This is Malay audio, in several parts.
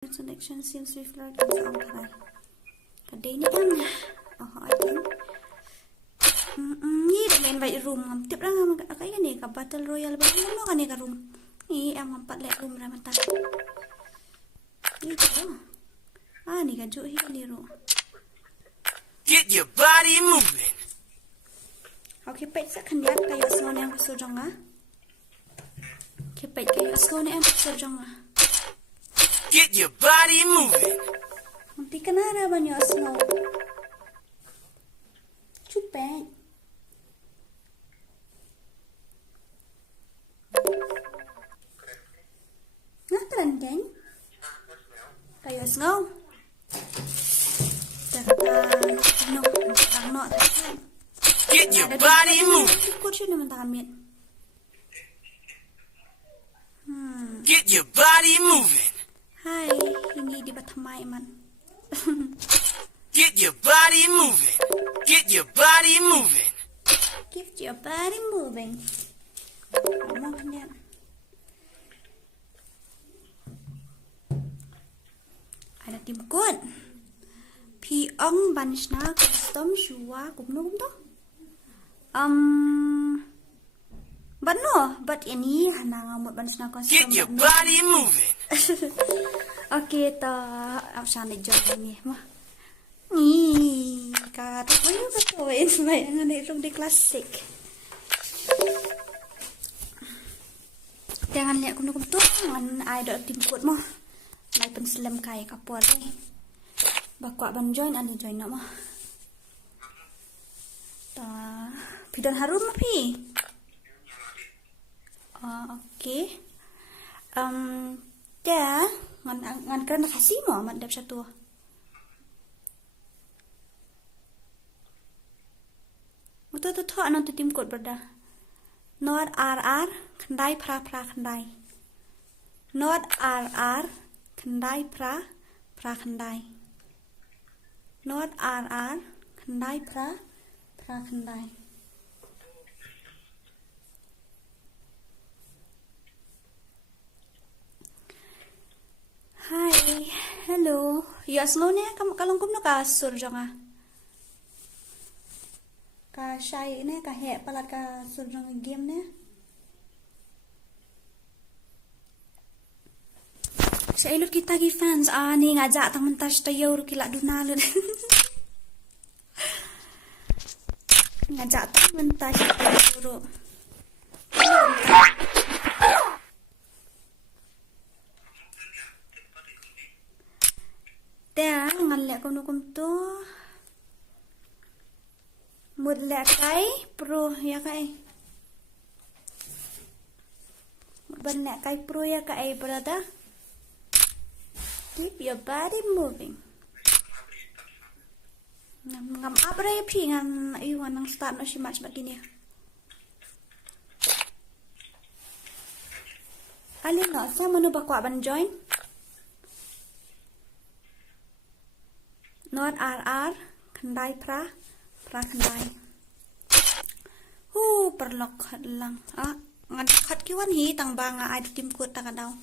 Selection seems to reflect on the day ni kan I think ni dah main baik room tip lang kaya ni ka battle royale ba no kan ni ka room ni ang empat lek room ra mata ni ni ka ju hi ni ro get your body moving. Okay, Beit sa kanya kayo so ni ang kasujong okay, Beit kayo so ni ang kasujong Get your body moving. Hindi ka naraban yung snow. Chupet. Natalan din? Kayo snow? Get your body moving. Ikut siya naman takamit. Get your body moving. Hi, hindi di ba tamay man? Get your body moving. Get your body moving. Get your body moving. Ano kan yan? Ada tim good. Piong banshna custom shua kumno kumto. But ini hana ngamut banshna custom. Get your body moving. Okay, to option ni join ni mo. Ni ka to yo betul inspire ngani rung di klasik. Jangan lihat kuno kumto ngan ai dot tim kut mo. Mai penslam kai kapur ni. Bakwa ban join ada join nak mo. Ta pidon harum mo pi. Okay. Ya, ngan kerana Khasi mo mat dap satu. Betul tu thok anon tu tim kod berda. Not RR kendai pra kendai. Not RR kendai pra kendai. Not RR kendai pra kendai. Hi, hello. Yes, no ni kamu kalong kumno ka sur jonga. Ka shy ni ka he palat ka sur jonga game ni. Sa ilot kita gi fans ni ngajak tang mentas tayo ru kila dunalun. Ngajak tang mentas tayo ru. Dia ngalek kuno tu mudlek kai pro ya kai mudlek kai pro ya kai brother. Keep your body moving. Ngam apa ya pi ngam iwan nang start no si match begini. Alin no saya menu bakwa ban join. Not RR kendai pra kendai. Perlok lang. Ngan khat kiwan hi tang banga ai tim kut ta kadau.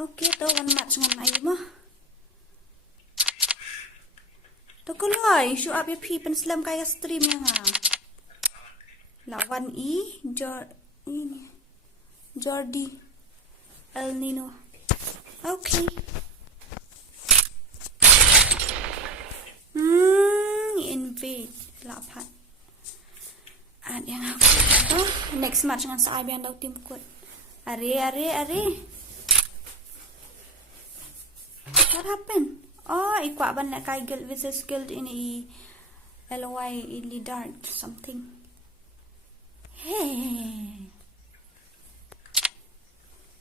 Okay to one match ngan ai mo. To kulai show up your pi pen slam kaya stream yang lawan Jordi El Nino. Okay. Invade lapat. At yang aku next match dengan sa biang daw tim kut. Are. What happened? Ikwa ban nak kai guild versus guild ini LY ili dark something. Hey.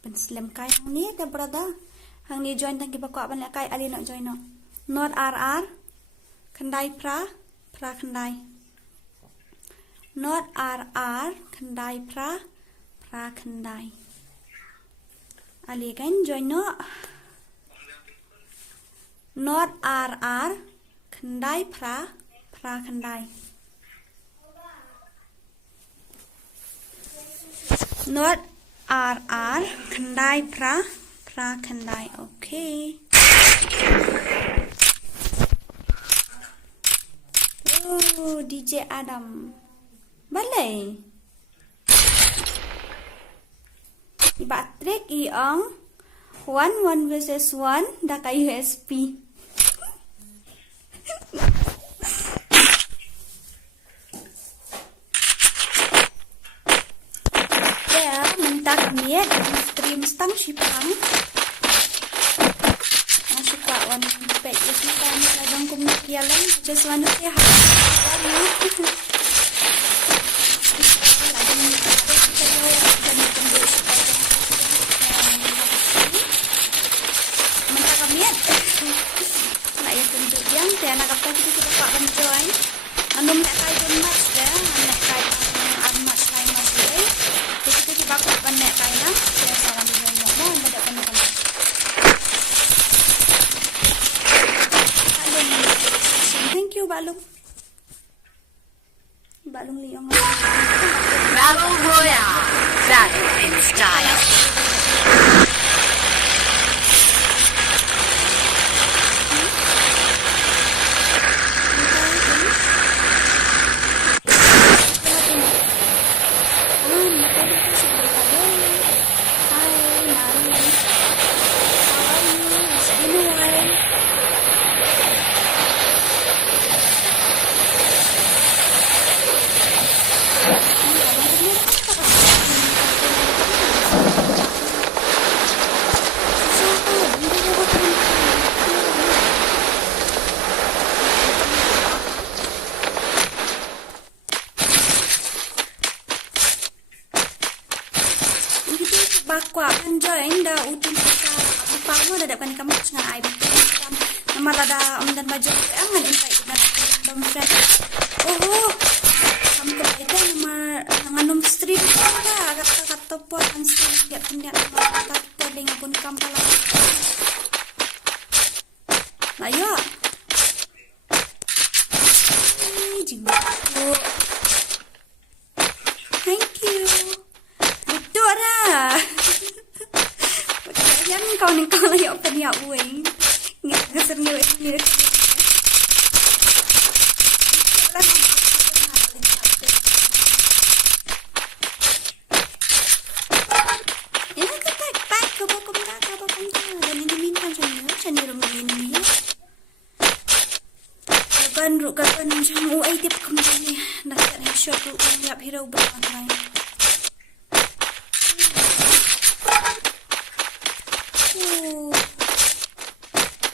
Pen slam kai hang ni ta brother. Hang ni join tang kibakwa ban nak kai ali nak join no. Not RR kendai pra kendai. Not RR kendai pra kendai. Ali kan join no. Not RR kendai pra kendai. Not RR kendai pra kendai. Okay. DJ Adam. Balai. Ibatrik iong 1 versus 1 dah kay USP. Ya, mentah kami ya stream stang sipang. Masuk pak one pack itu kan lagam kumkialan just one say hi. Mentah kami ya. Nak ya tunjuk yang saya nak apa kita pak join. Anum nak kai pun match dah, nak kai match lain match lain. Kita bakal panek kai na. Saya sawan dia mau ada panek. Thank you, Balung. Balung liang. Battle Royale. Battle in style. Bakwa join dah utin kita apa mau dah dapat kamu dengan air nomor ada dan baju angan invite dan friend kamu kita nomor nganum stream dah agak kata pot an stream dia pindah kata teling pun kampala ayo thank you Dora. Yan kau ni kau lagi open ya uang. Nggak keser ni uang. Ya kita pack ke bokong dah. Dan ini minta macam ni rumah ini. Kapan macam uang tip kembali. Dah tak ada shot tu nggak hirau berapa.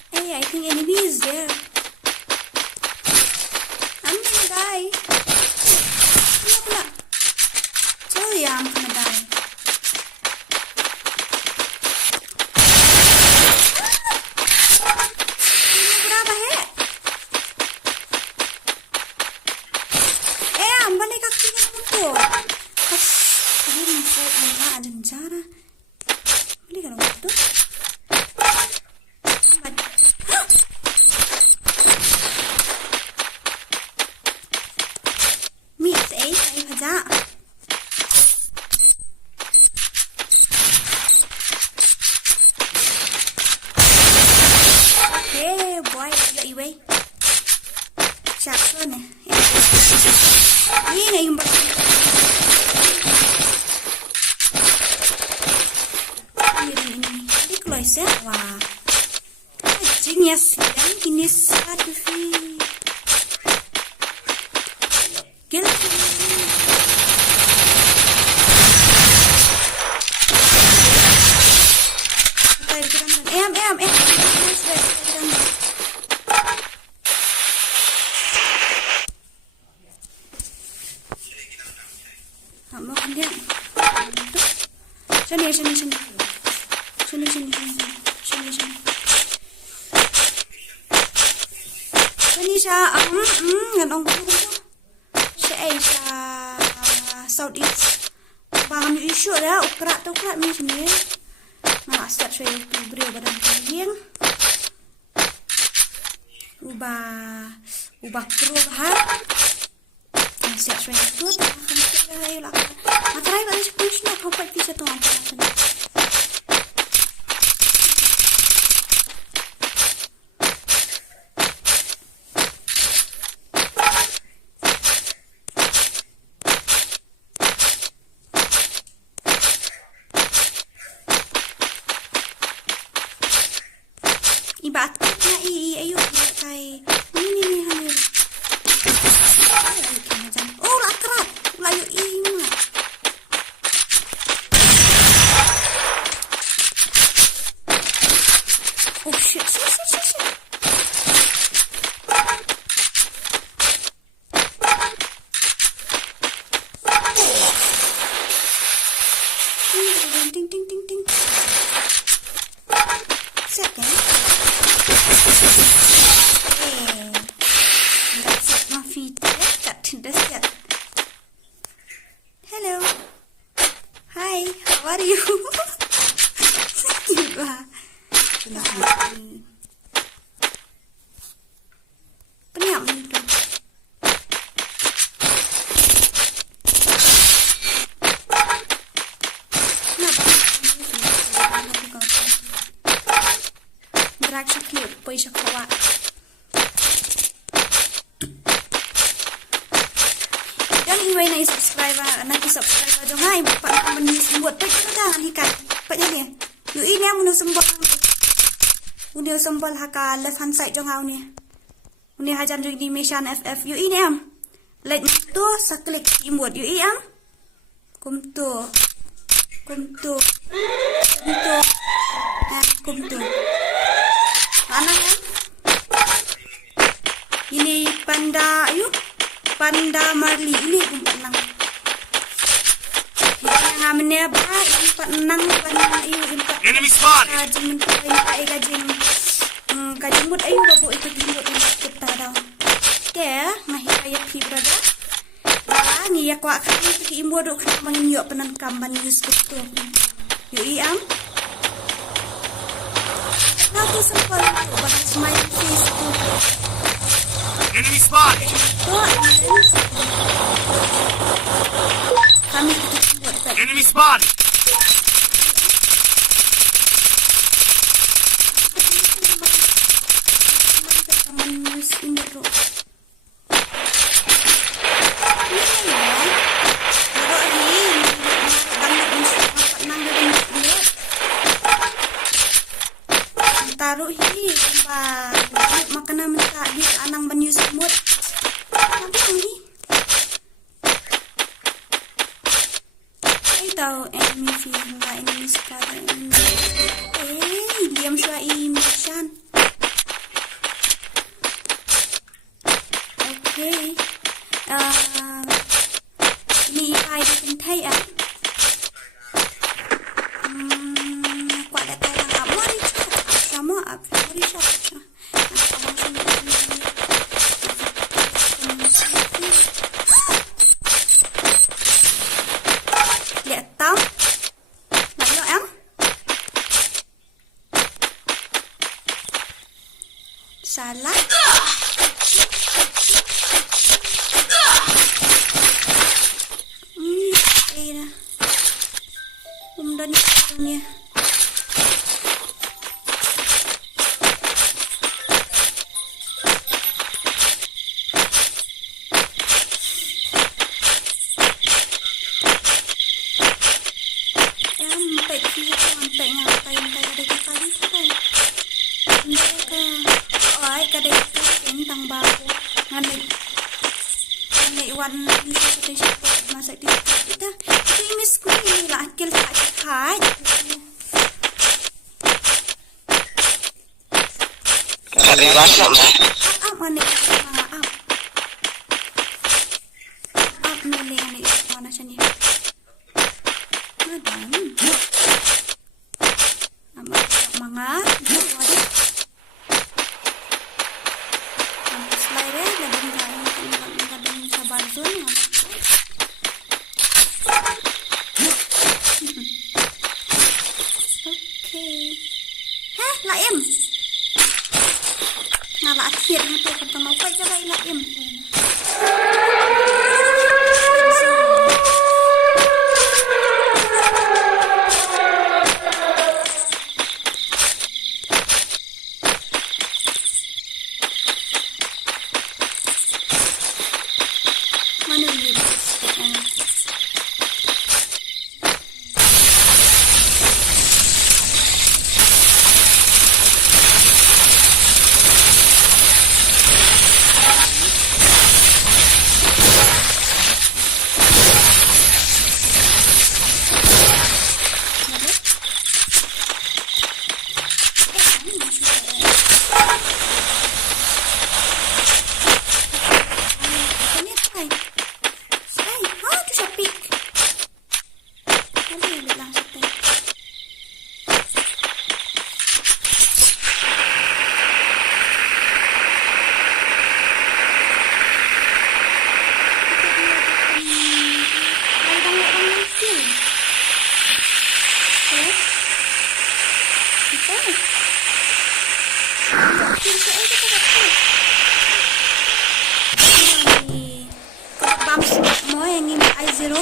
Hey, I think enemy is there. I'm gonna die. Pula. So yeah, I'm gonna die. Ini berapa he? Balik kaki kamu tuh. Ini masuk ada cara. Balik kan waktu. Southeast. Paham isu dah, ukrat macam ni. Nak start saya beri badan kalian. Ubah perubahan. Start saya tu tak akan saya lah. Matrai balik push nak kompak bisa tu apa. Ibat na ayun kay ini hamil. Oh, lakrat. Layo ima. Oh shit. Ting. Second. That's at my feet. That's it. Hello. Hi. How are you? Cute ba? Peniap dito. Drag siya cute. Pwede siya kawa. Dan iway na i-subscribe aja ngay pa buat pa ka ikat pa niya yu ini am nu sembol haka left hand side jong ni uni hajan jong di MEGHALAYA yu ini am like tu sa klik imbuat yu i am kum tu mana ya ini panda marli ini umpat nang yang amnya ba umpat nang Enemy spotted. Kajing mut ayu babu itu timbut kita daw ke mahikaya pi brada ni ya kwa kan ki imbo do kan manginyo penan kamban news kutu yu iam na tu sampal bahas my face Enemy spotted. kami kita buat tak Enemy spotted. news ini bro taruh ini makanan minta di anang banyu semut apa ini saya tahu enemy enggak enemy sekarang diam siya imisyan okay ini ay din tayo kwa da tayo ang amori sama up amori siya lihat tau lalu em salah dan nya Bam smak mo yang ini I0.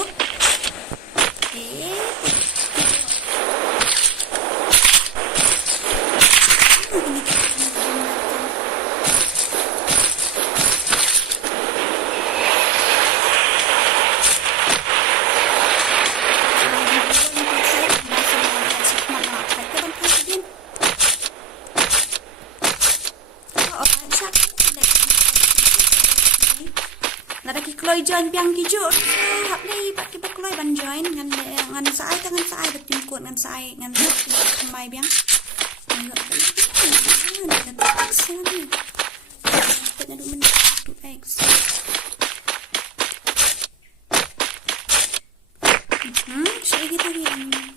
Kloi join piang kiju hap ni pak ki kloi ban join ngan sai tangan sai được tim cuộn ngan sai ngan mai piang tanya dulu men Poco X saya kita lihat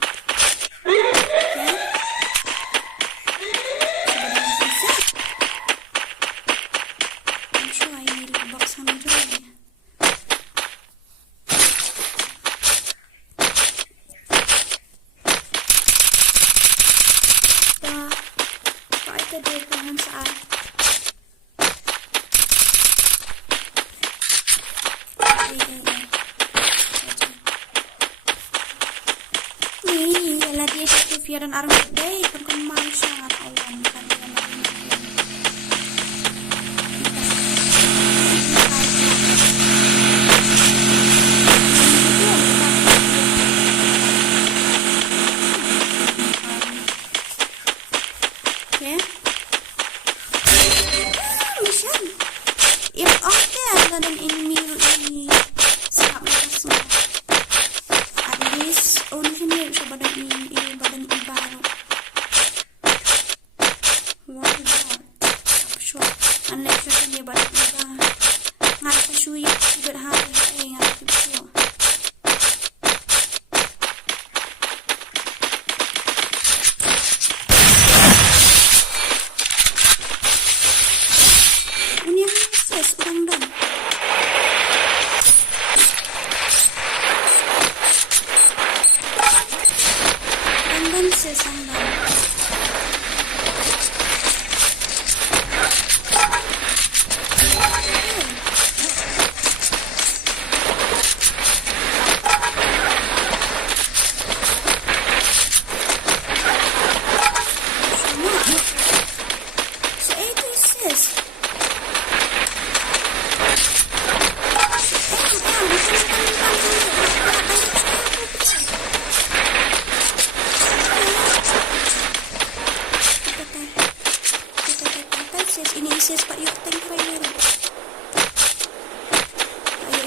dan arang gede kan malu sangat awan kan mission if oke dan ini sangat berkesan at least ini coba dan ini badan Baroh unless dia badan ngarep suy juga hari ngarep itu ini ses udang dan ses ini ses pak yuk tank fire ayo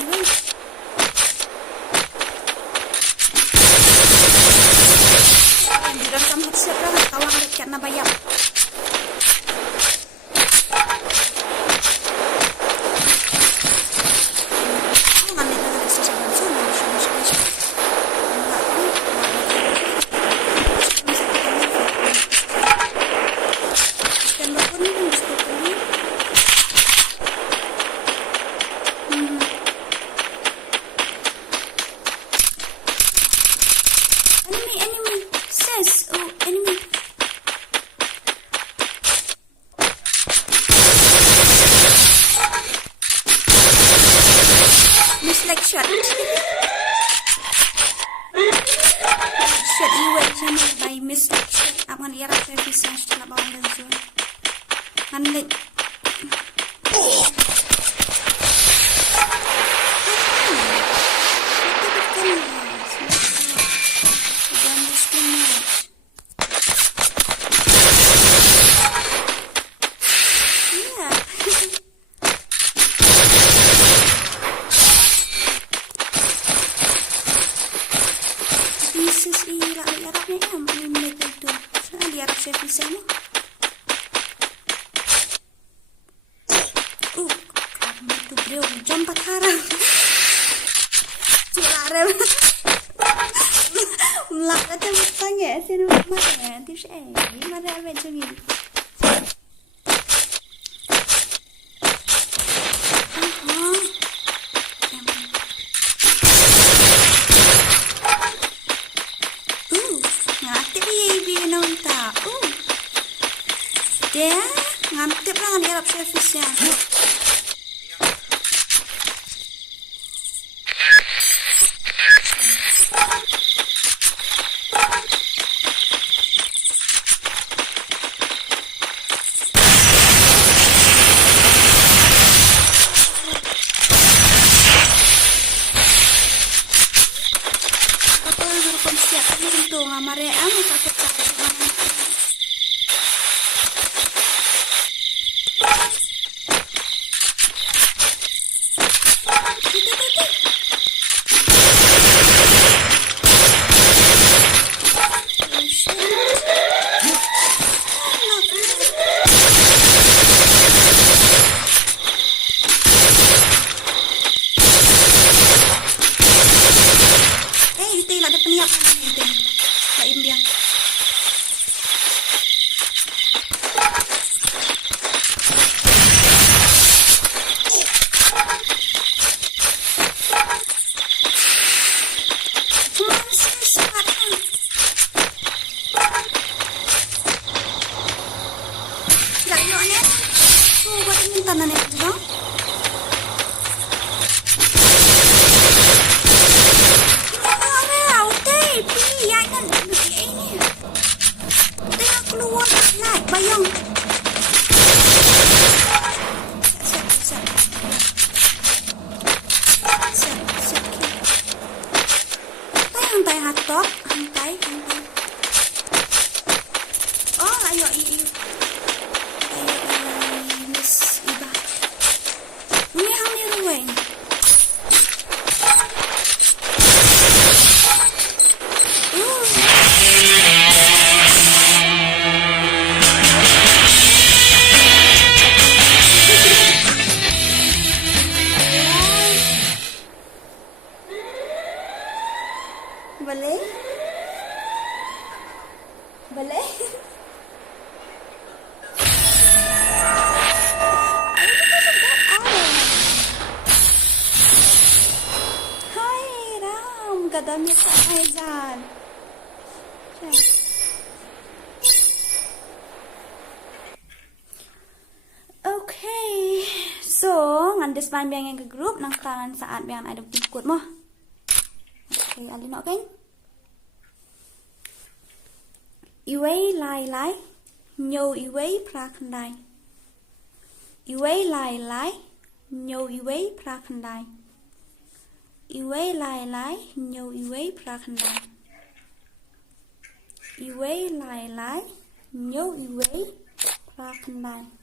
dan kamu siap lah kawan dekat na bayar shot iwek channel by mistake shot aman iara service setelah bawang dan zone handek jam 4 harang cilarem melak aja matanya sini matanya tips mana macam ini ngati ibi nonta Ngantip lah di Arab service-nya. Despan biang yang ke grup nang tangan saat biang ada ikut mah. Okay, ali nak kan? Iwei lai lai, nyo iwei prakandai. Iwei lai lai, nyo iwei prakandai. Iwei lai lai, nyo iwei prakandai. Iwei lai lai, nyo iwei prakandai.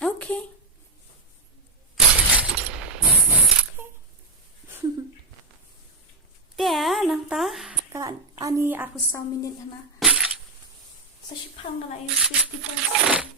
Okay. Dia nang ta kalau ani aku 1 minit na. Sa sipang na lang 50%.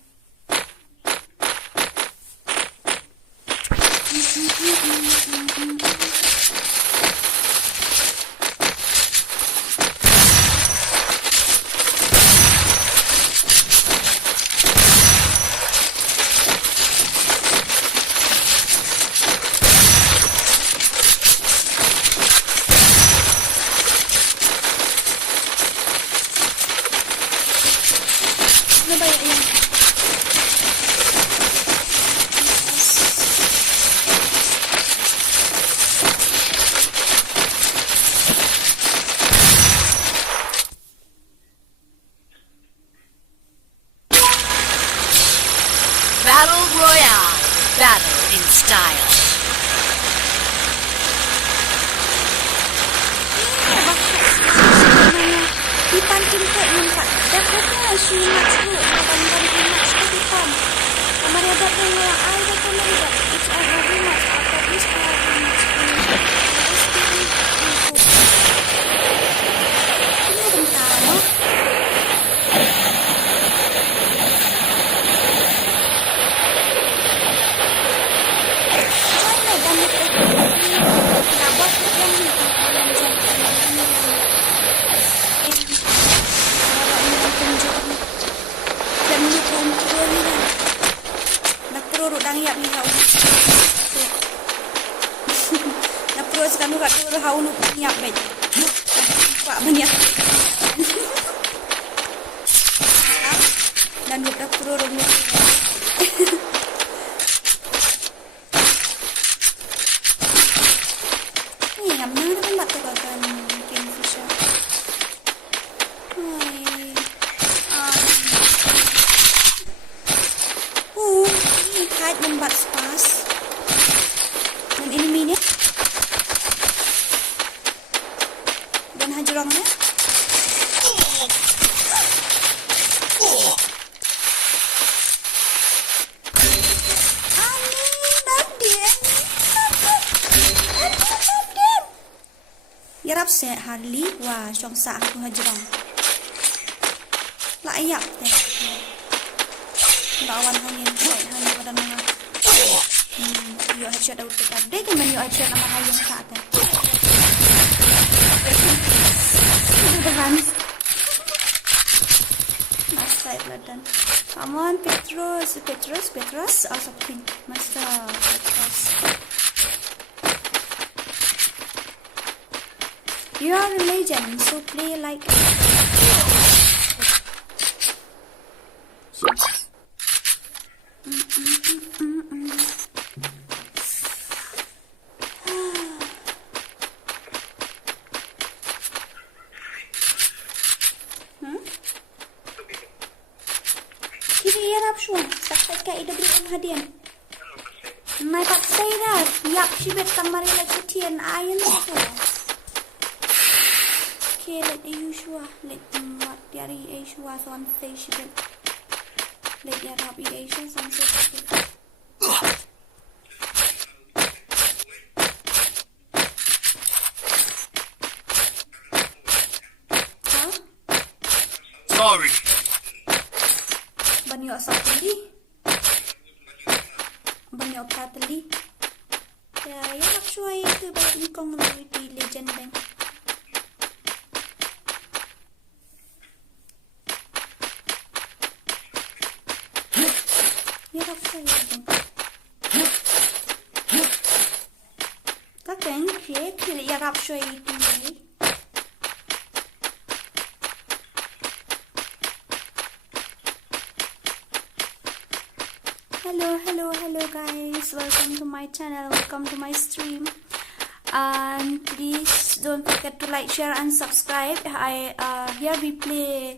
Battle Royale. Battle in style. Ipan pintu nampak. Dapatnya syimak dulu. Ipan pintu seperti ipan. Kamar ada yang ada kamar. It's a very much. Apa is very much. Ini bentar. Nak perurut dang yak ni kau. hau Noob niap Beit. Pak banyak. Dan Noob dah turun Noob. Ni yang mana kan batu bagan kingfisher. Ini kait membuat spas. Dan ini mini. Dan hajurangnya. Yarap set Harley. Wah, syong sa aku hajurang. Layak deh. Lawan hangin, kait hangin pada nama. Yo headshot dah utuk ada kan yo headshot nama hayang saat ni. Beran. Masa ladan. Come on Petrus, also pin. Masa Petrus. You are a legend, so play like. Ida beli hadiah. Mai tak say dah. Yak shibet kamari like kutian ayan so. Okay, let Aishwa, let what dari Aishwa on say shibet. Let ya rabi Aishwa on say shibet. Huh? Sorry. Banyak sakit. Banyak tali. Ya, nak cuai itu banyak ni community legend bank. Ya, nak cuai bank. Kakek, kiri ya nak cuai itu. Hello guys, welcome to my channel, welcome to my stream, and please don't forget to like, share and subscribe. Here we play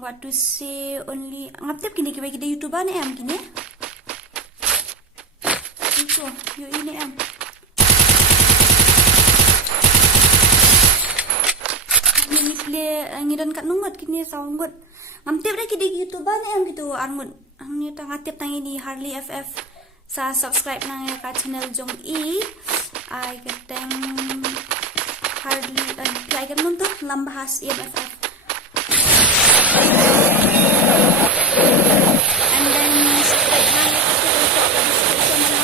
what to say only ngaptep kini kita YouTuber ni am kini itu yo ini am ini play ngidan kat nungut kini sanggut ngaptep dah kita YouTuber ni am gitu angut ang ngatip tang ini Harley FF sa subscribe nang ka channel jong ay kateng Harley play kan nun tu Lambha syiemFF and then subscribe nang ka description na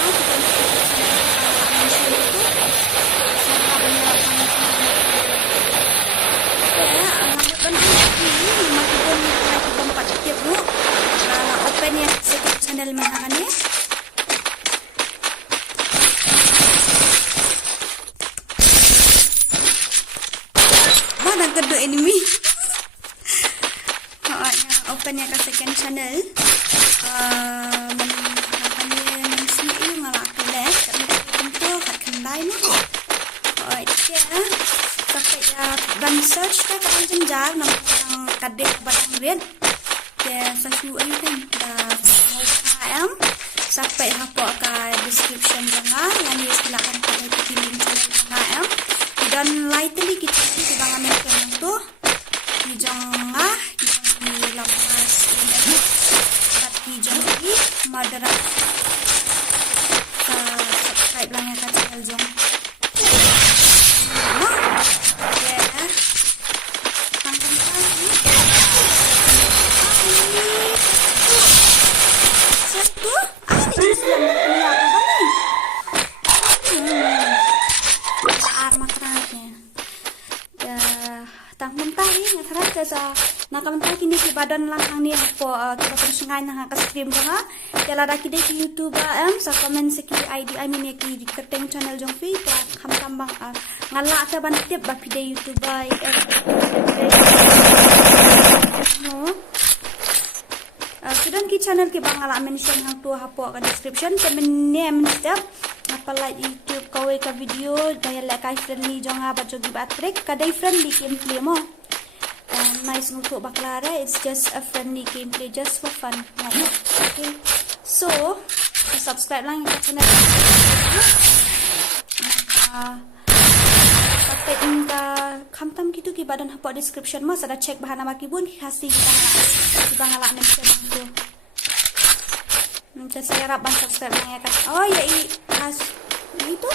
open ya second channel mana ni mana kedua enemy open ya ke second channel mana sini ini malah kelek untuk kat kendai ni alright ya sampai dan search ke kat jenjar nama kadek batang red sesuatu kan dah sampai hapok ke description jangan yang ni silakan pada link channel dan lightly kita bang ambil yang tu di jangah di lapas ini tapi jadi madara subscribe lang yang kat channel jong tang mentah ni, nak terasa Nah kawan-kawan kini ki badan Lambha ni po kita pensengai nah ka stream ko ha. Jala da ki de ki YouTube sa comment se ki ID I mean ki keteng channel jong fi ta kham tambang ngala ka ban tip ba pi de YouTube no. Sudan ki channel ki bang ala mention hang tu ha po ka description ke name step apa like YouTube kawe ka video daya like kai friendly jong ha ba jogi batrek ka dai friendly gameplay mo. Nice untuk baklara, it's just a friendly gameplay, just for fun. Okay, so subscribe lang yung channel. Sampai hingga kamtam gitu ki badan hapo description mas ada check bahan nama kibun Khasi kita ngalak mention itu. Nanti saya harap bang subscribe lang ya kan. Oh ya itu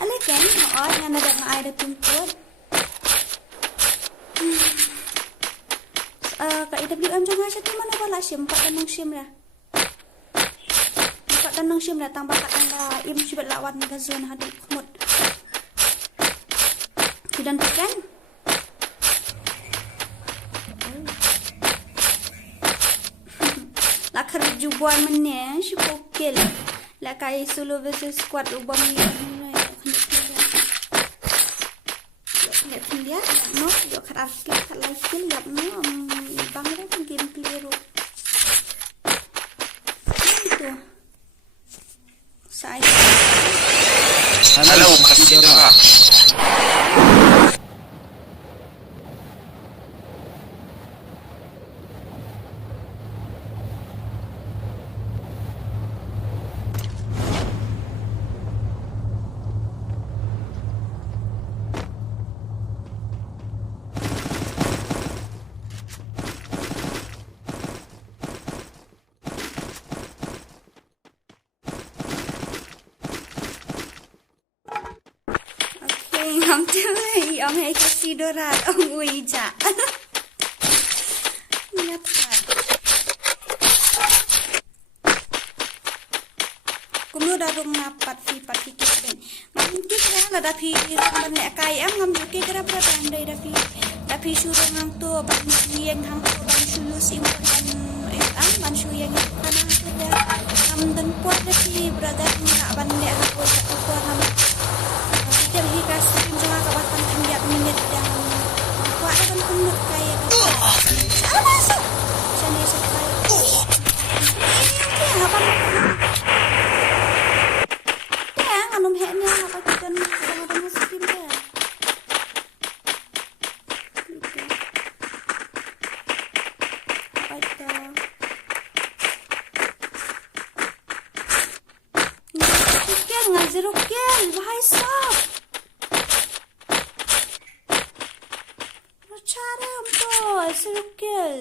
Alakan, yang ada air tumpul. Kak IWM jangan asyik tu mana bala syim, 4 dan syim dah. 4 dan syim datang bakat anda im cuba lawan ni gazon hadi khmut. Sudah tekan? Lah kerjuan mana si pokil. Lah kai solo versus squad ubang ni. Lihat, no, yo kat live skill lihat no, bang dah gameplay ro. Itu. Saya. Halo, Khasi Dora. Ông hay Khasi Dora ông ui dạ nhát thật cũng như đã rung nạp bật phi kích đến ngắm kích ra là đã phi bên mẹ cài em ngắm được kích ra bữa tàn đây đã phi su rung ngang tua bật riêng hàng tua bắn su lu sim bắn su yang kanan tu ya ngắm dan kuat dah phi berada nak ban mẹ aku tak kuat ngắm kita pergi kasih jangan kawatan lihat minit yang kuat dan penuh kaya apa masuk sini sekali ini apa ya nganum heknya apa kita ada muslim dia apa itu kill ngazir kill bahaya stop circle.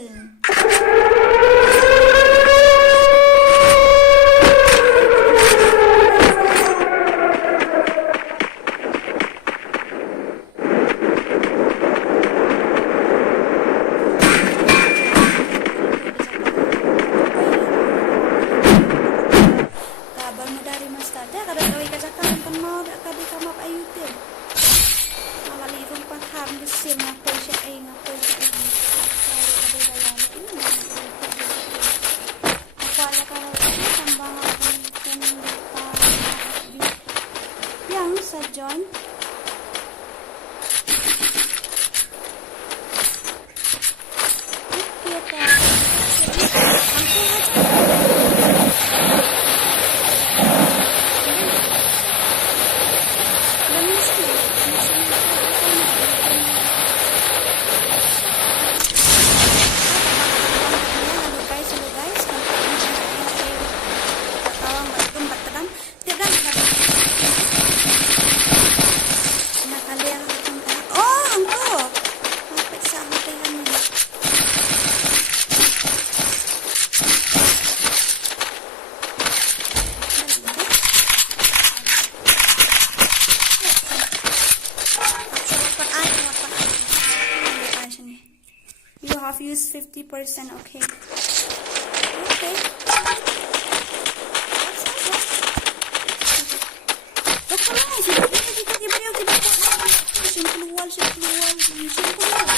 Kabar dari Mas Tada kada tahu ikajakan penuh kada kamap ayutin. Malali rumpat ham besim ngapo siya ay ngapo siya. John have used 50%. Okay. Okay. Look, sudah keluar. Sini keluar.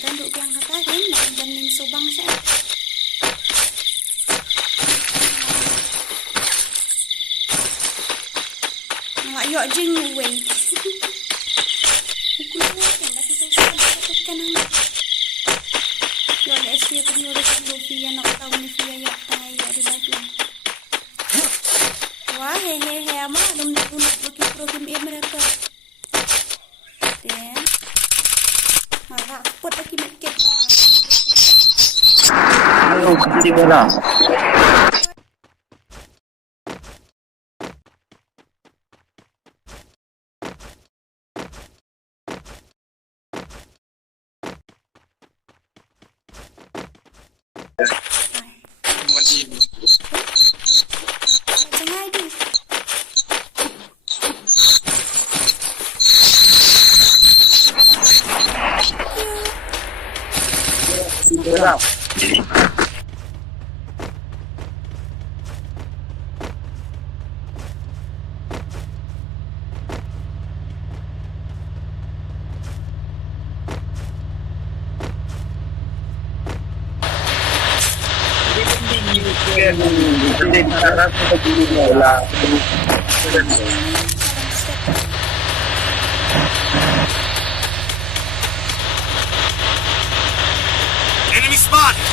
Dan duk yang kata kan, dan ning sobang saya. Nggak yuk jeng wei. Keluar kan, tapi tu kan anak. Yuk ada SPF ni udah Luffy yang nak tahu ni Fia yang tay yuk di baju. Wah hehehe ama dum nak program mereka. Then marah pot lagi market. Halo, Khasi Dora. Jangan ada. Dora. Enemy spotted!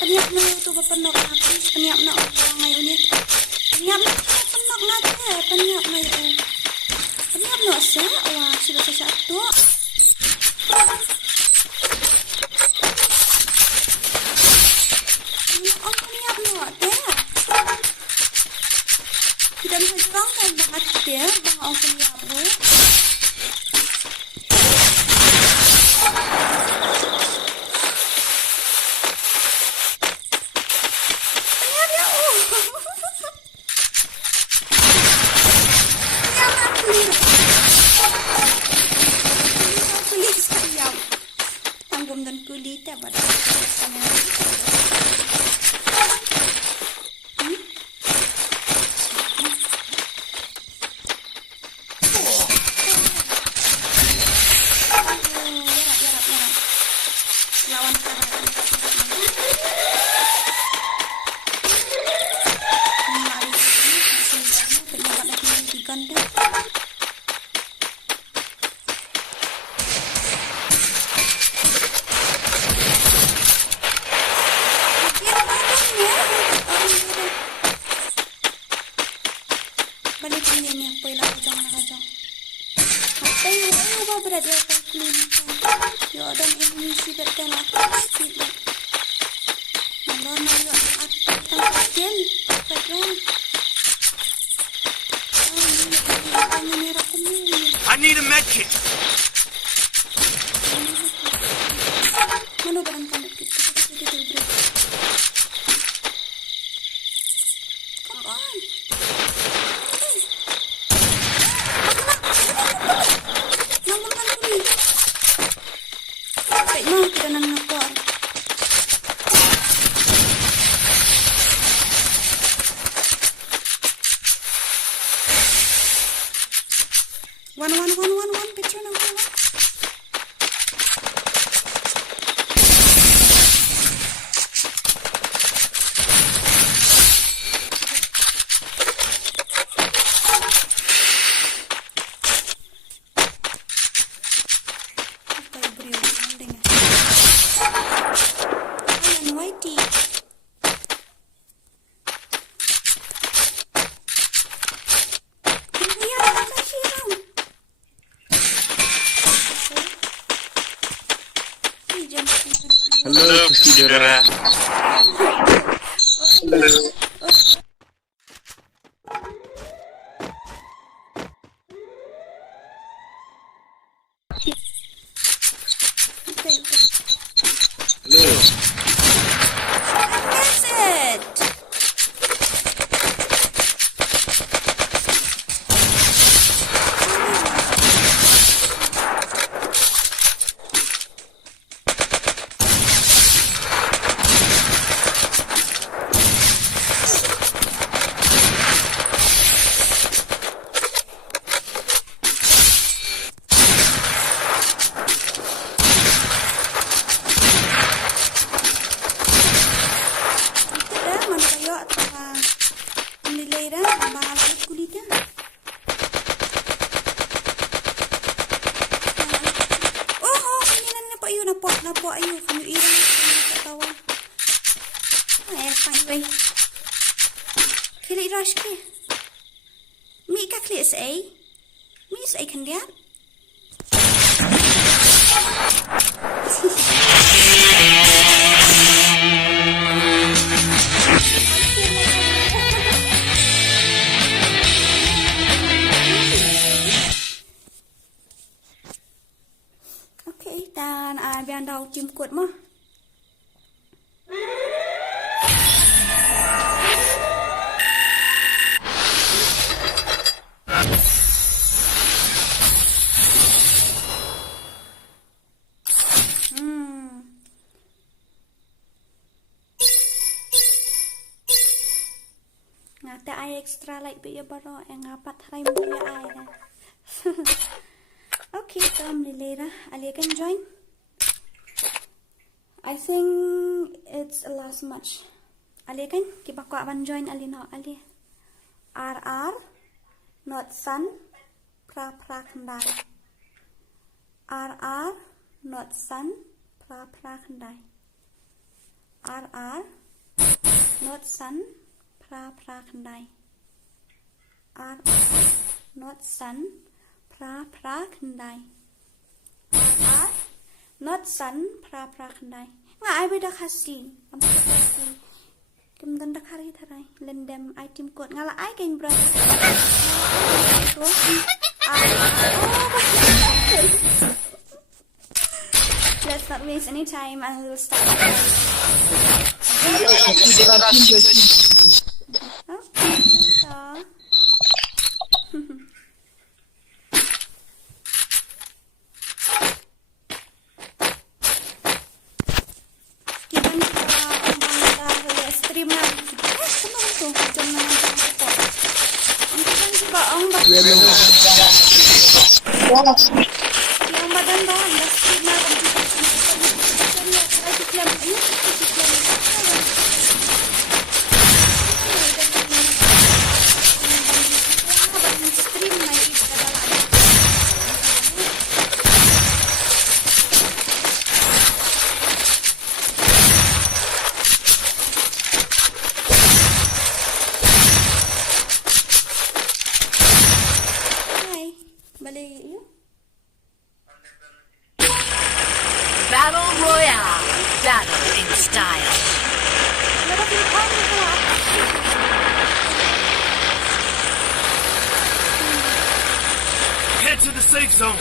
Penyap na ito papanok natin. Penyap na orang ngayon niya. Penyap na papanok natin. Penyap na yun. Penyap na siya. Wah, sila sa satu. Ang penyap na natin. Tidak bisa jurangkan banget dia. Bang ang penyap na. Tanggung dan kulit ya pada lawan balikin niya niya po ilang kajang. Matay mo, ayaw ba brad? Ayaw kay Clinton. Yung adam imisi berkan ako. Sila. Malo na yung atang kakin. Pagyan. Ay, nanira ko niya. I need a med kit! Mano ba ang kanot kit? Come on. Baik mah kita nang nakor. One picture nang kawan. Halo, Khasi Dora. Miss it. Napo ayo kami irang katawa. Ay, fine. Kira irash ke. Mi ka klis ay. Mi is ay kandiat. Biar dah ucim kuat mah. Ngata ai extra like be Baroh yang ngapat harai mulia ai dah. Okay, come later. Ali can join. I think it's the last match. Ali kan? Kita kuat ban join Ali no Ali. RR not sun pra kandai. RR not sun pra kandai. RR not sun pra kandai. RR not sun pra kandai. RR not sun pra kandai. Nga ai beda Khasi. Am Khasi. Kim dan dak hari tharai. Lyndem item code ngala ai keng brother. Let's not waste any time and we'll start. Yang badan dah, dah stream lah. Battle Royale. Battle in style. Head to the safe zone.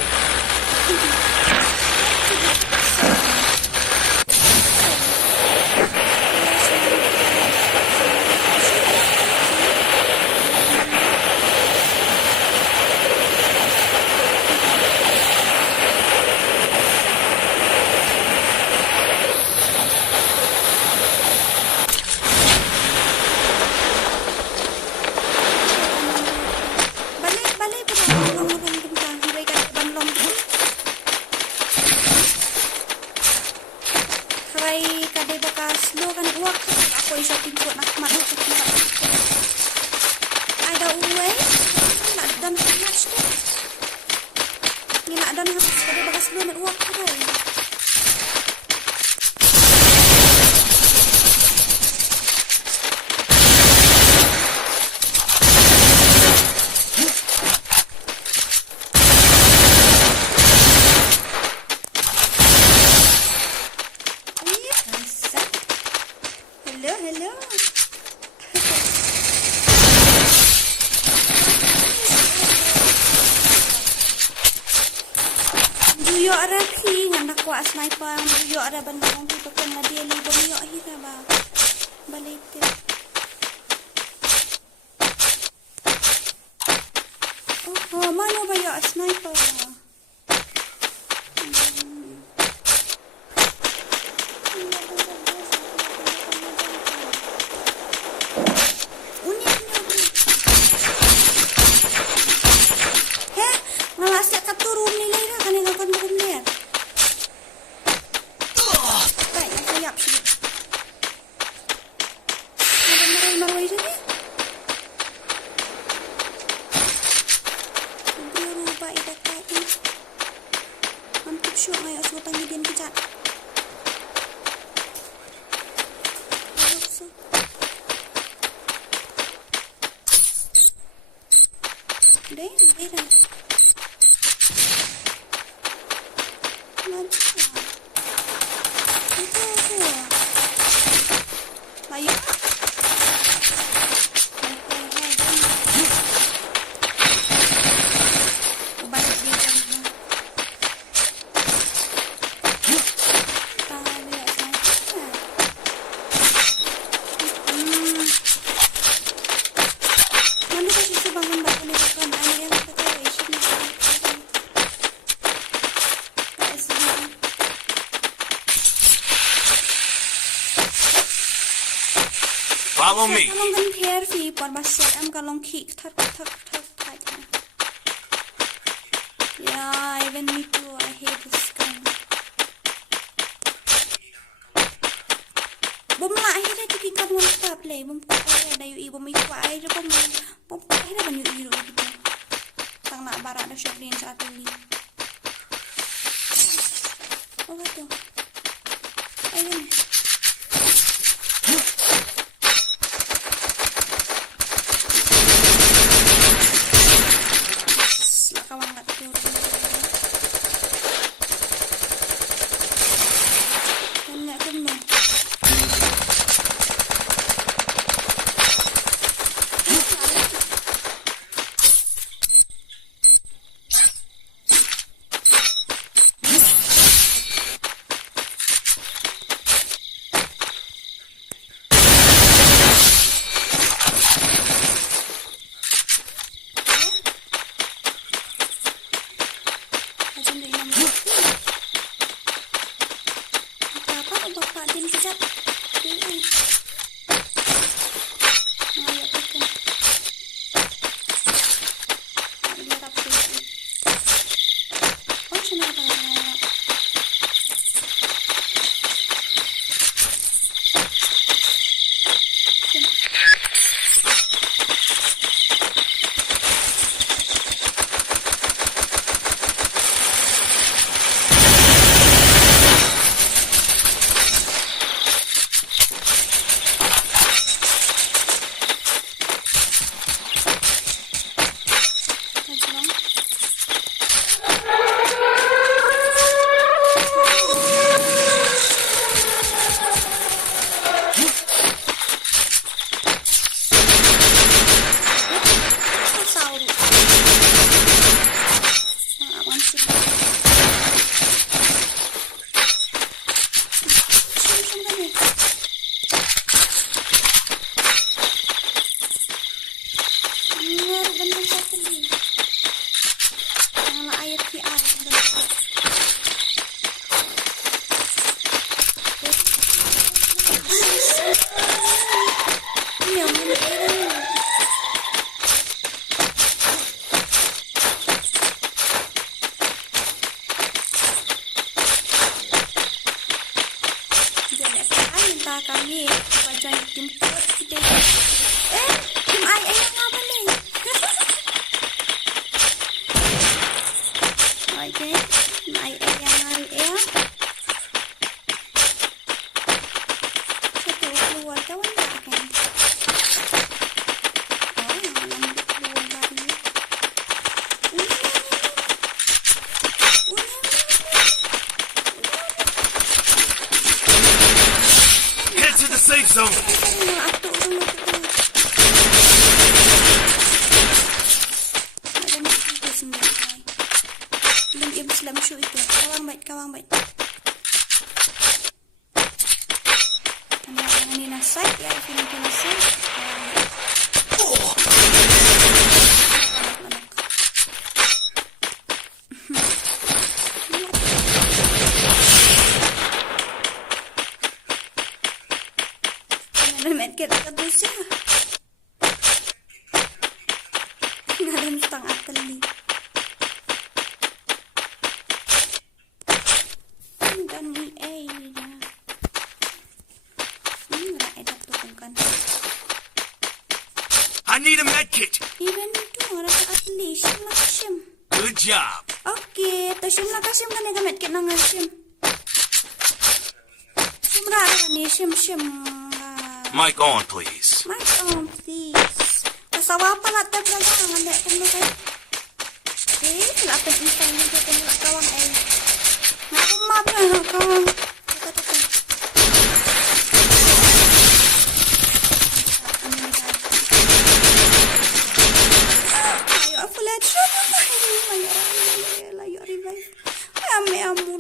Buyok ada pi ngan nak kuat sniper yang buyok ada bandung pi pakai dia ni buyok hira ba. Balik dia. Oh, mana buyok sniper? Follow me. Kalong kan pair fi por baset am kalong kick thak thak thak thak. Yeah, even me too. I hate this gun. Bom la ai da tikin kan mon pa play. Bom pa ai da yu bom ikwa ai da bom pa ai da ban yu ru gitu. Tang nak barak da shot din saat ini. Oh tu. Ai ni. safe zone. im slam shoe itu. Kawang bait. Ini nasai ya, ini nasai. Medkit terus ya. Ngalim setengah teli. Dan EA dah. I need a med kit. Even itu orang asli shim. Good job. Okay, shim kan yang medkit nang shim. Shim rara ni shim. Mic on, please. Mic on, please. Kasawa pa natin pala ang anda kung kay. Lapit ni tayo dito ng kawang ay. Narumab na kawang. Ayo, fulat shot. Layo revive.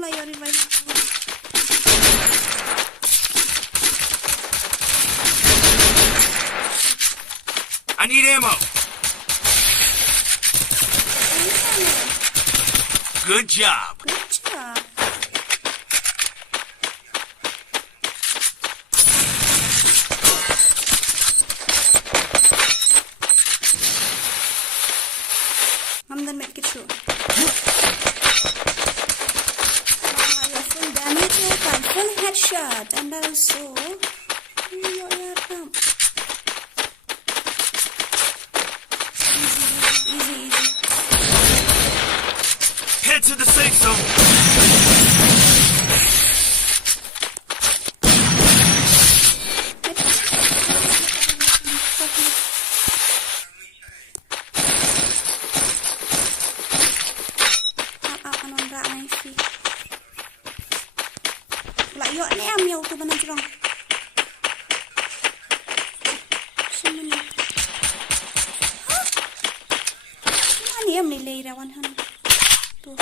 Layo revive. I need ammo. Good job. I'm gonna make it sure. Full damage and full headshot, and also easy. Head to the safe zone. Lại dọn em nhiều từ bên này rồi. Ini em nilai rawan han. Tuh.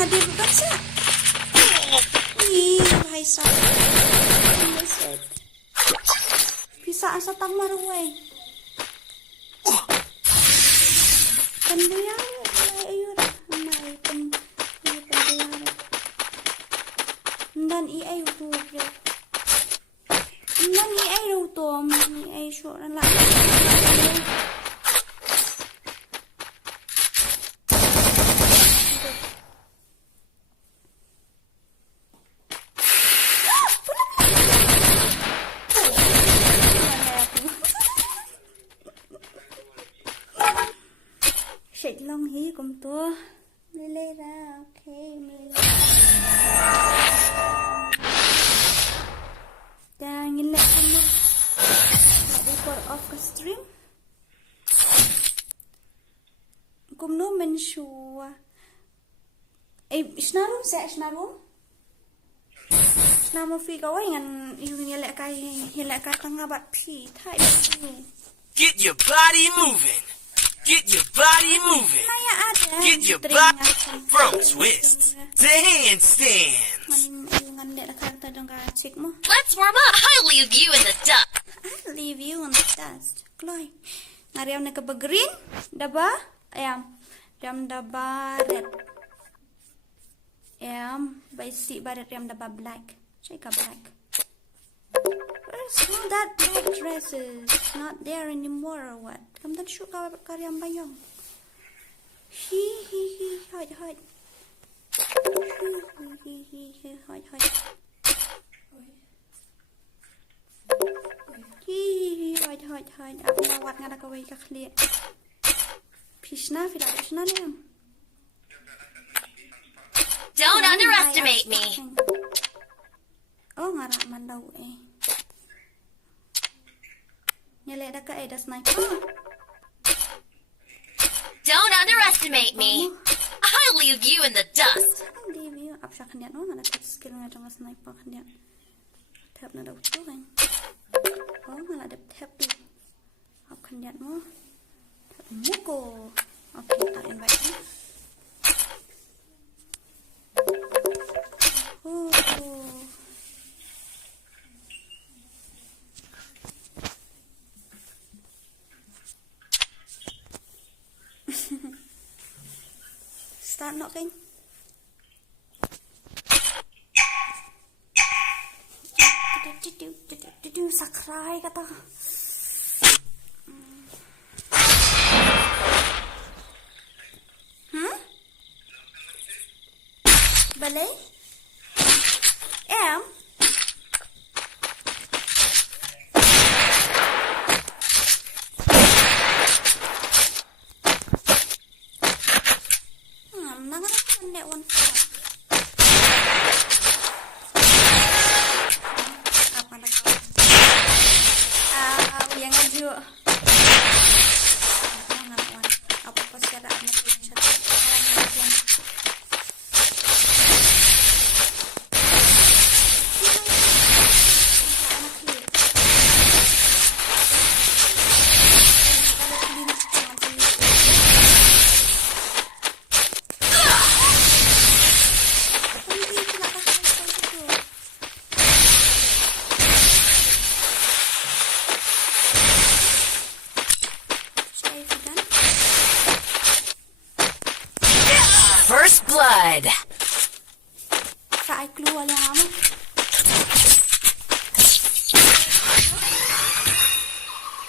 Hadir baca. Ih, bahaya sangat. Bisa asa tang maruai. Kan dia ayo mai pun dia. Dan EA tu bre. Dan EA tu EA shoran lah. Long hí cùng tua lê ra ok dan nhìn lại không lại đi qua off cái stream cùng nó mình shua snarum phi kau dengan ini lek kai tengah bat phi thai Get your body moving. Get your body moving. Get your body from twists to handstands. Let's warm up. I'll leave you in the dust. I'll leave you in the dust. Kloy. Ngariam na ka green? Daba? Ayam. Riam daba red. Ayam. Basic barat riam daba black. Check a black. Where's all that black dresses? Not there anymore or what? Come dan shoot karyam bayong. Hide. Hide. aku lawat ngada kawai ka khli pishna fila pishna ne Don't underestimate me. oh ngara mandau nyele da ka da sniper Don't underestimate me. I'll leave you in the dust. di view apsa khnya no ngada skill ngada jong sniper khnya tap na da utu kan oh ngala ada tap di ap khnya mo muko okay tak invite ni start knocking sakrai kata Balai em that one apa nak yang ngaju apa pasti ada anak yang First blood. Saya keluar lama.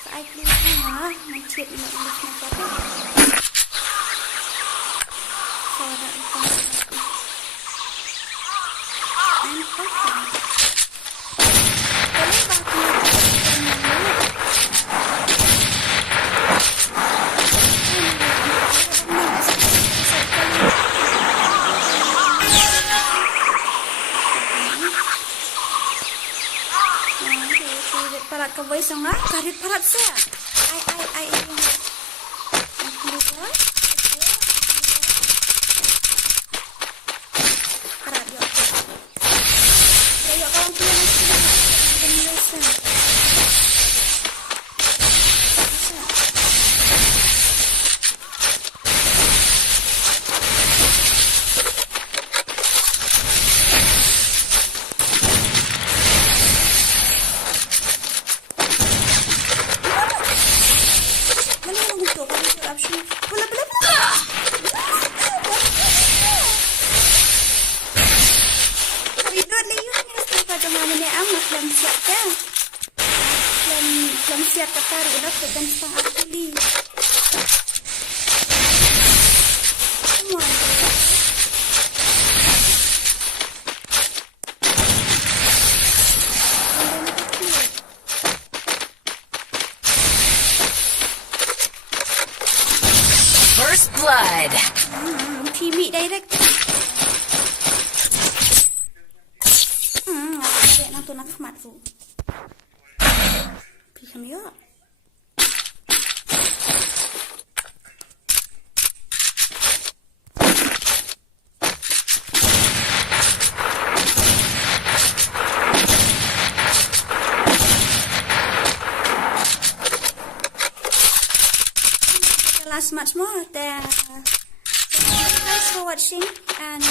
Saya keluar lama. Macet ini macam apa? Saya apa? Parat ka boy nga karit parat siya ay parat yo kawan siap kata udah pegang sang asli. First blood. Timik direct. Ada nak tu nak khmat tu. Come here. Last much more there. Thanks for watching and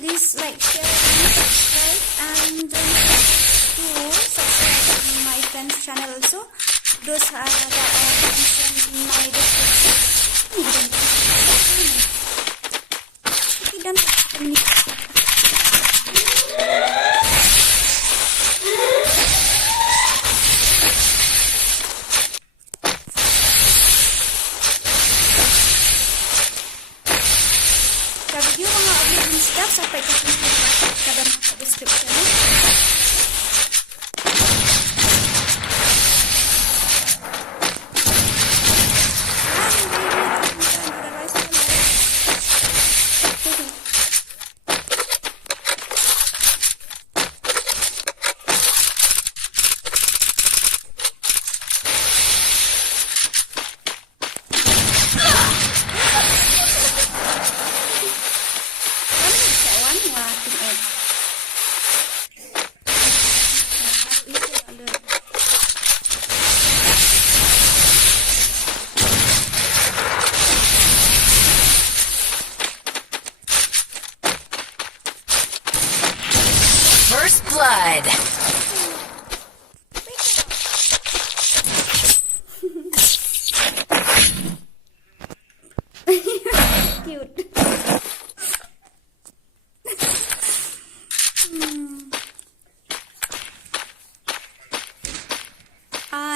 please like, share, and subscribe and subscribe to my friend's channel also. Those that are mentioned in my description. Video mga upload ng stuff sampai ke description.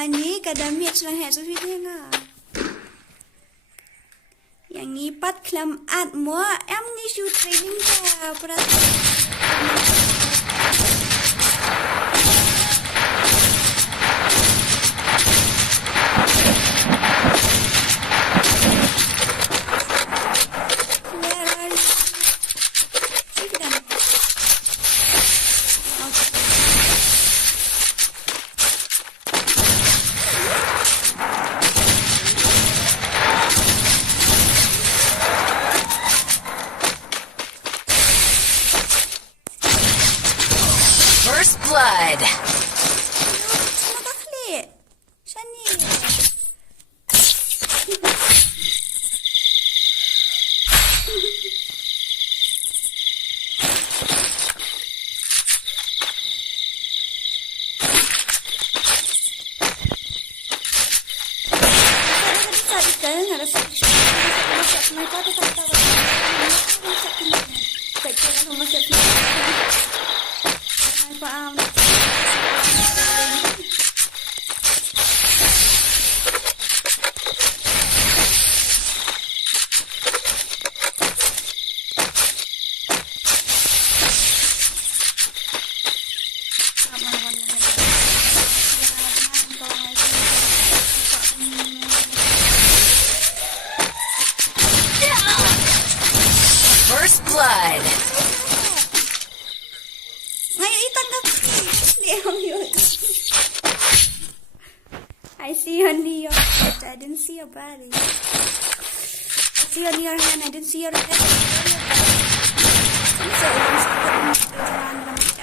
Ni kadang miat selang hat Sophie dia ngah. Yang ngipat kelam at mua em ni shoot training ka perhatian. First blood. First blood. Ngayon itanggap Leon yun. I see only your head. I didn't see your body. I see only your hand. I didn't see your head. So,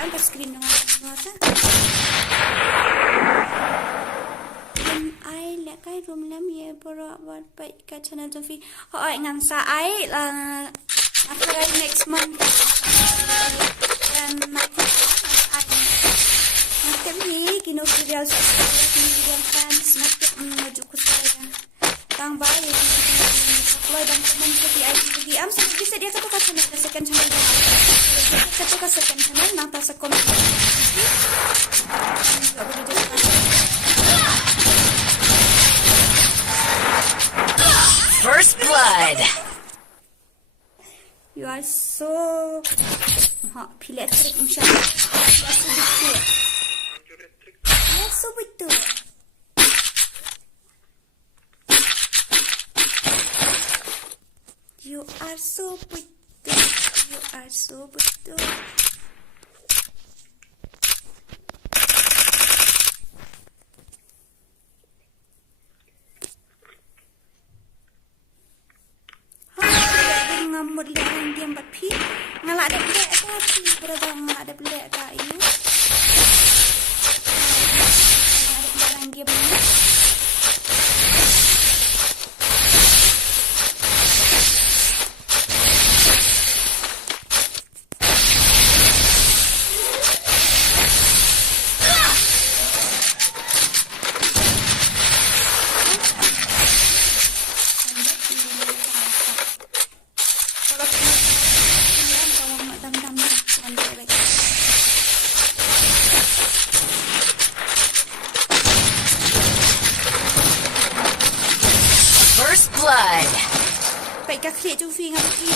ang screen ng mga ai lẽ cái room lắm ye Baroh buat Beit cái channel Sophie hỏi ngang sa ai là after next month dan nanti kino video fans nanti menuju ke saya tang baik upload dan komen seperti IG am sudah bisa dia ketuk channel second channel ketuk second channel nanti saya komen First blood. You are so electric macam. Ya so betul. You are so betul. You are so betul. Ngamur yang dia empat pi ngalak ada belak tapi berada ngalak ada belak tak you ada barang dia beli Blood. Baik kak cik Sophie ngam pi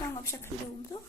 kalau nggak bisa kelum tuh.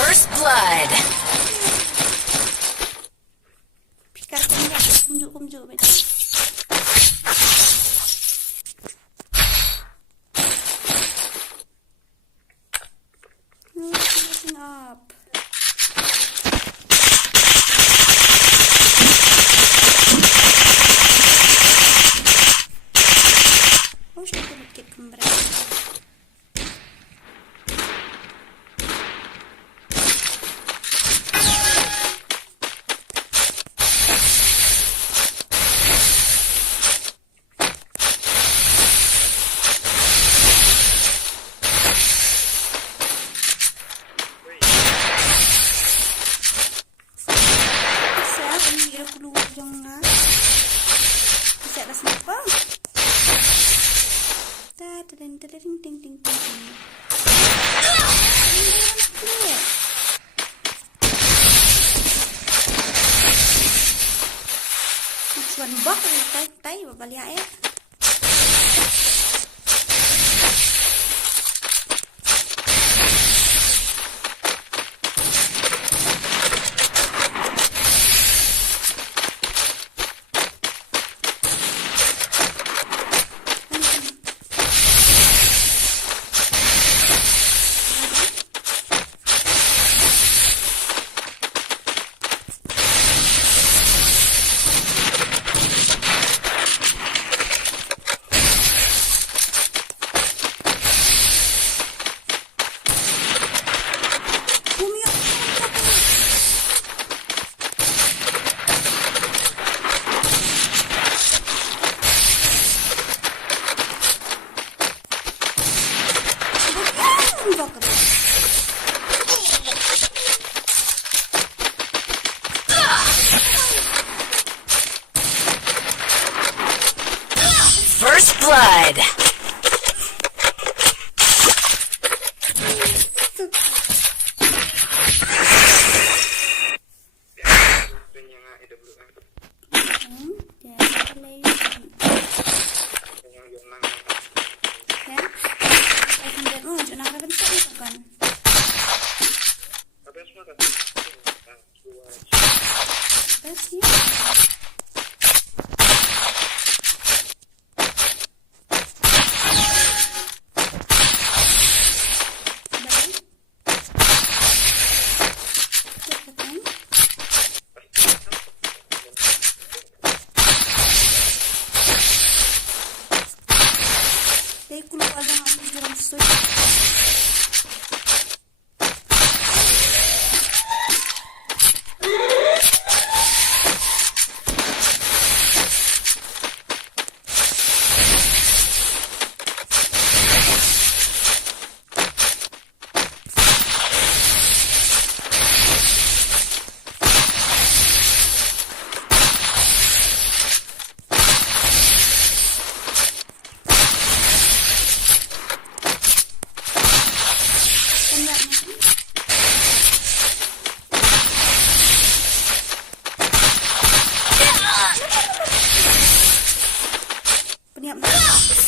First blood. Kumjuk bet. Up. Kan bok tay babalia ya.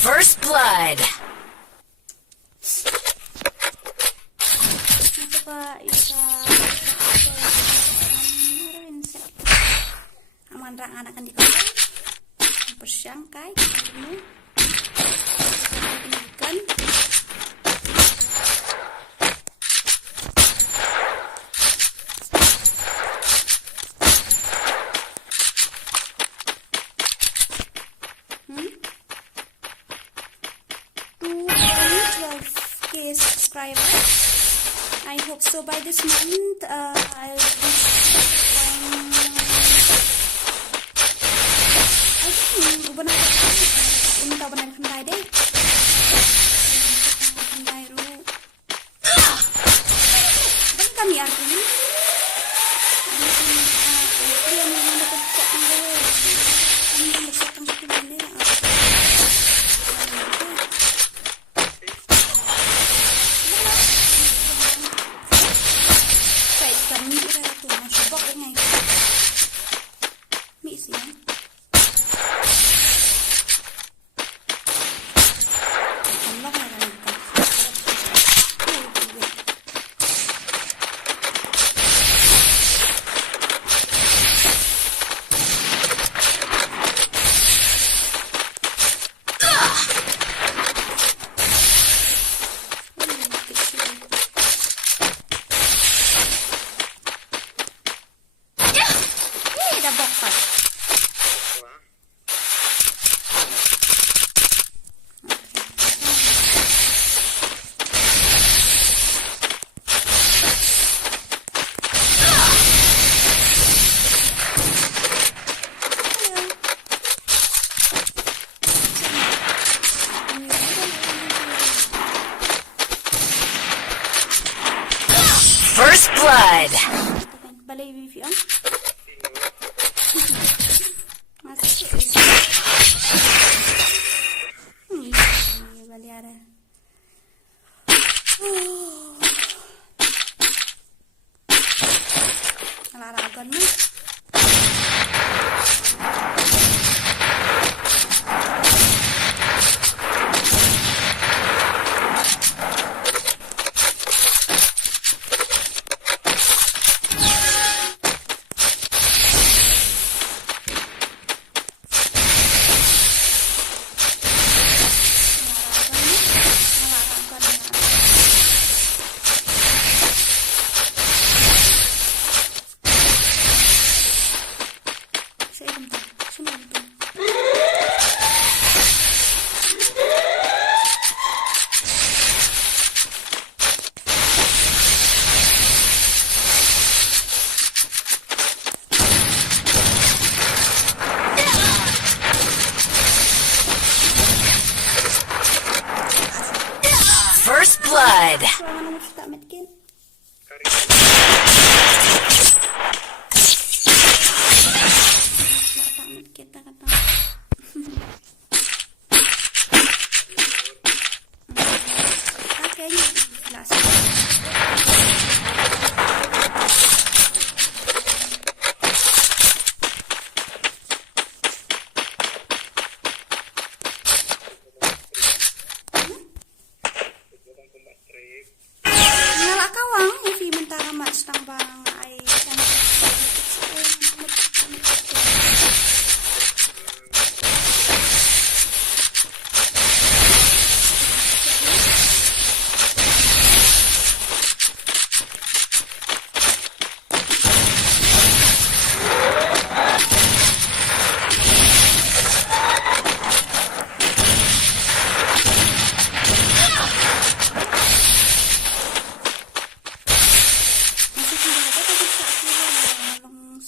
First blood. First blood. Aman rak anak kan dikasih bersangkai ini ikan subscribers. I hope so by this month I'll benar ini tahu benar kendai deh kendai dulu dan kami artinya yang mana tempat kami bersihkan satu benda saya kami kira tu masuk bok dengan misi ya. First blood. Balai wifi on. Balai ada. Olahraga nih.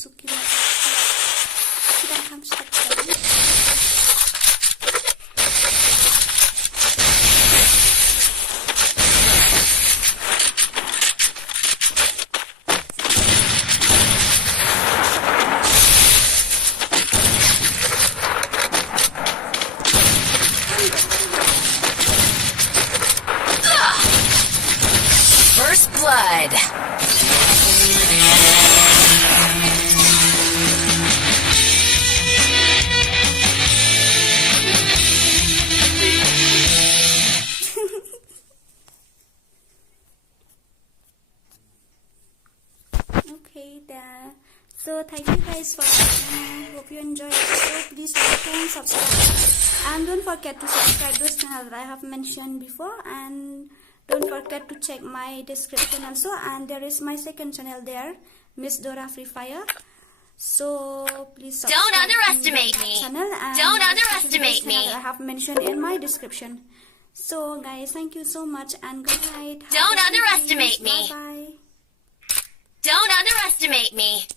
masukin kita akan start dulu. First blood. Okay, so thank you guys for watching. Hope you enjoyed the video. Please like and subscribe, and don't forget to subscribe those channels that I have mentioned before, and don't forget to check my description also, and there is my second channel there, Miss Dora Free Fire. So please subscribe. Don't underestimate me. Channel, and Don't underestimate me. I have mentioned in my description. So guys, thank you so much, and good night. Don't underestimate me. Bye bye. Don't underestimate me.